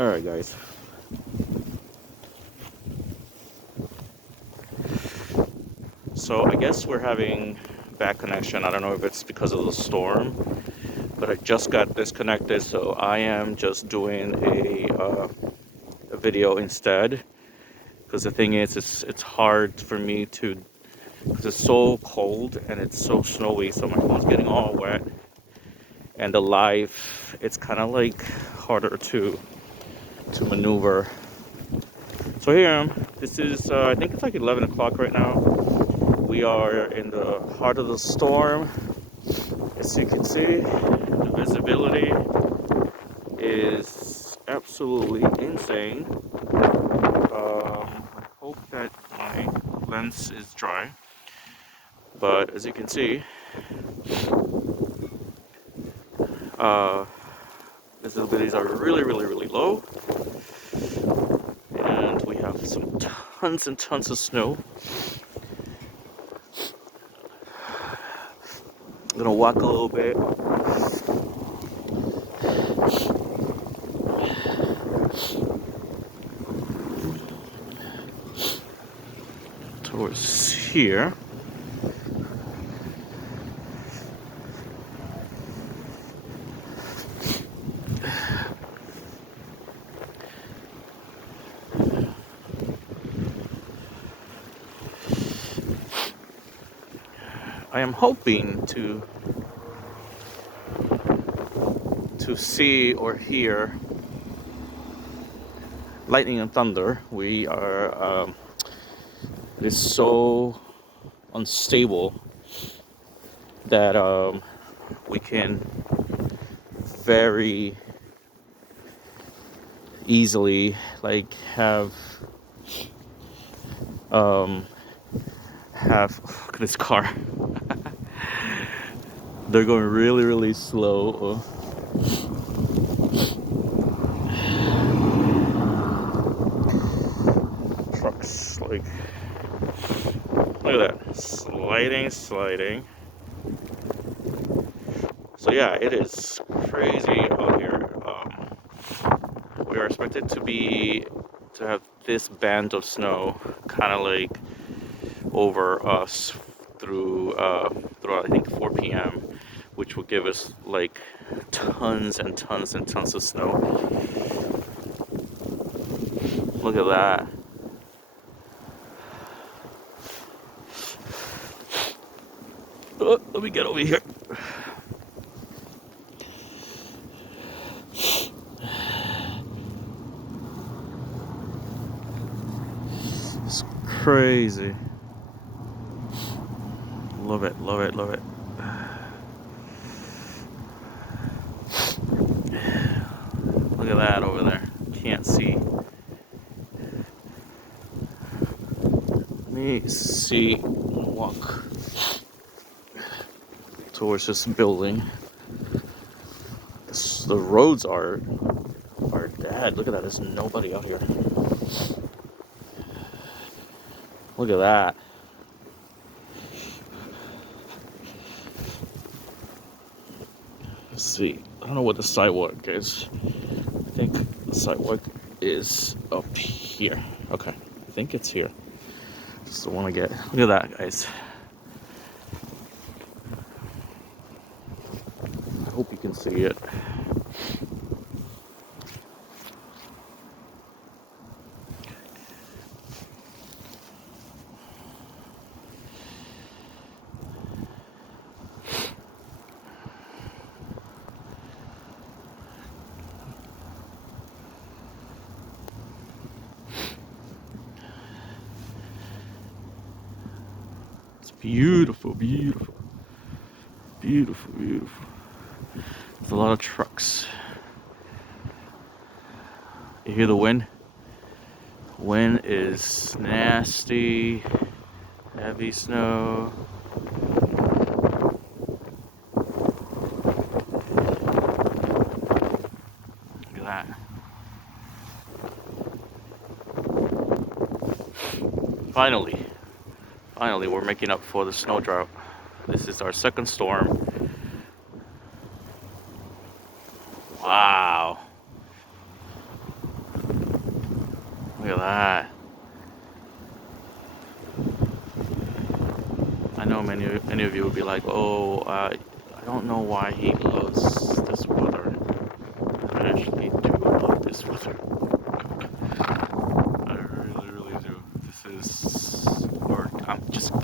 Alright guys, so I guess we're having bad connection. I don't know if it's because of the storm, but I just got disconnected, so I am just doing a video instead. Because the thing is, it's hard for me to, because it's so cold and it's so snowy, so my phone's getting all wet. And the live, it's kind of like harder to maneuver. So here I am. This is, I think it's like 11 o'clock right now. We are in the heart of the storm. As you can see, the visibility is absolutely insane. I hope that my lens is dry. But as you can see, uh, visibilities are really, really, really low. And we have some tons and tons of snow. I'm gonna walk a little bit. Towards here. I am hoping to see or hear lightning and thunder. We are it is so unstable that we can very easily like have look at this car. They're going really, really slow. Trucks, like, look at that, sliding. So yeah, it is crazy out here. We are expected to have this band of snow kind of like over us throughout I think 4 p.m., which will give us like tons and tons and tons of snow. Look at that. Oh, let me get over here. It's crazy. Love it, love it, love it. Look at that over there. Can't see. Let me see. Walk towards this building. The roads are dead. Look at that. There's nobody out here. Look at that. Let's see. I don't know what the sidewalk is. I think the sidewalk is up here. Okay. I think it's here. Just don't want to get. Look at that, guys. I hope you can see it. It's beautiful, beautiful, beautiful, beautiful. There's a lot of trucks. You hear the wind? Wind is nasty. Heavy snow. Look at that. Finally, we're making up for the snow drought. This is our second storm. Wow. at that. I know many of you would be like, "Oh, I don't know why he loves this weather." I actually do love this weather. I really, really do.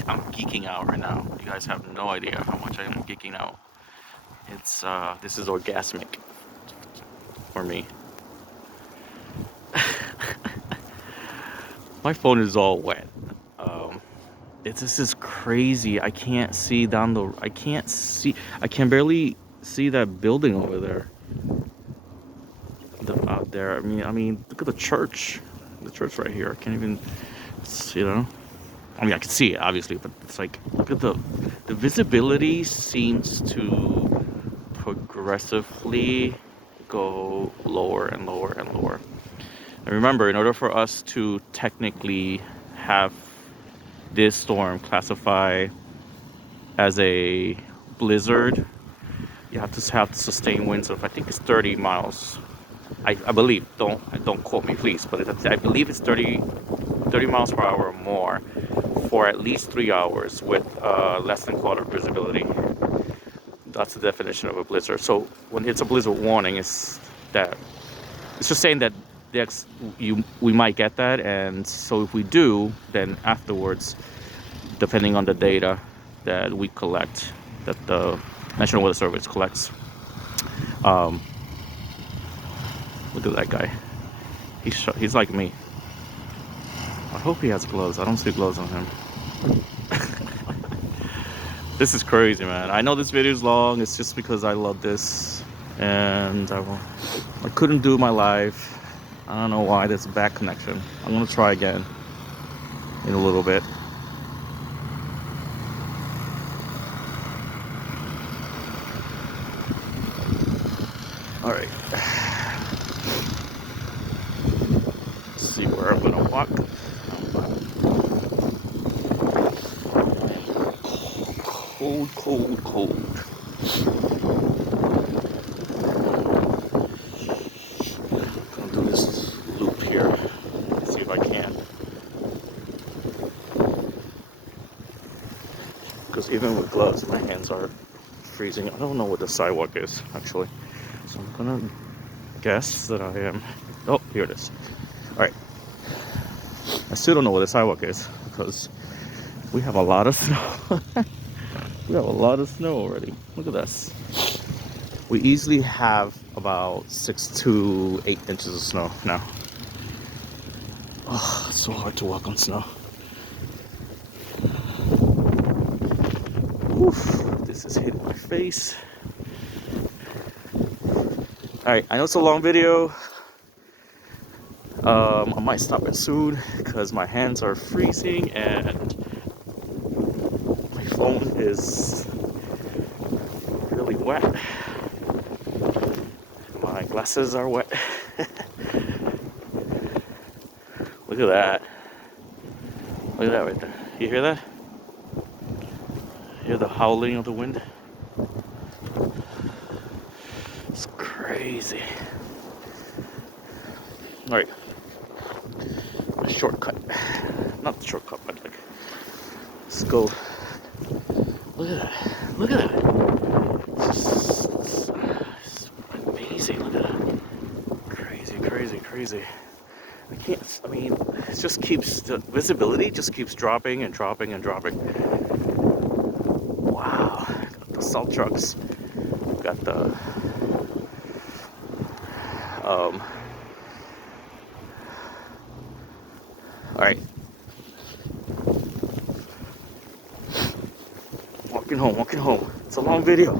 I'm geeking out right now. You guys have no idea how much I am geeking out. This is orgasmic for me. My phone is all wet. Um, this is crazy. I can't see down the. I can't see. I can barely see that building over there. Out there. I mean, look at the church. The church right here. I can't even. I mean, I can see it obviously, but it's like, look at the visibility seems to progressively go lower and lower and lower. And remember, in order for us to technically have this storm classify as a blizzard, you have to have sustained winds of, I think it's 30 miles. I believe. Don't quote me, please, but I believe it's 30 miles per hour or more for at least 3 hours with less than quarter visibility. That's the definition of a blizzard. So when it's a blizzard warning, it's just saying that we might get that, and so if we do, then afterwards, depending on the data that we collect, that the National Weather Service collects, um, look at that guy. He's like me. I hope he has gloves. I don't see gloves on him. This is crazy, man. I know this video is long. It's just because I love this, and I couldn't do my live. I don't know why there's a bad connection. I'm gonna try again in a little bit. All right. Let's see where I'm gonna walk. Cold. Gonna do this loop here. See if I can. Because even with gloves, my hands are freezing. I don't know what the sidewalk is, actually. So I'm gonna guess that I am. Oh, here it is. All right. I still don't know what the sidewalk is because we have a lot of snow. We have a lot of snow already. Look at this. We easily have about 6 to 8 inches of snow now. Oh, it's so hard to walk on snow. Oof, this is hitting my face. Alright, I know it's a long video. I might stop it soon because my hands are freezing and my phone is really wet. My glasses are wet. Look at that. Look at that right there. You hear that? You hear the howling of the wind? It's crazy. Alright. A shortcut. Not the shortcut, but like, let's go. Look at that. Look at that. It's amazing. Look at that. Crazy. I mean, it just keeps, the visibility just keeps dropping and dropping and dropping. Wow. Got the salt trucks. Got the, alright. Walking home. It's a long video.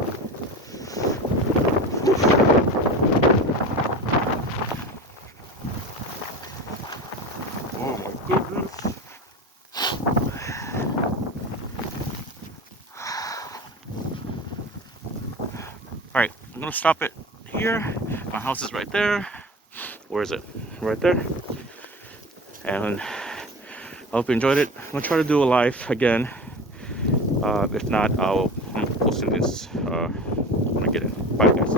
Oh my goodness. Alright, I'm gonna stop it here. My house is right there. Where is it? Right there. And I hope you enjoyed it. I'm gonna try to do a live again. If not, I'm posting this when I get in. Bye guys.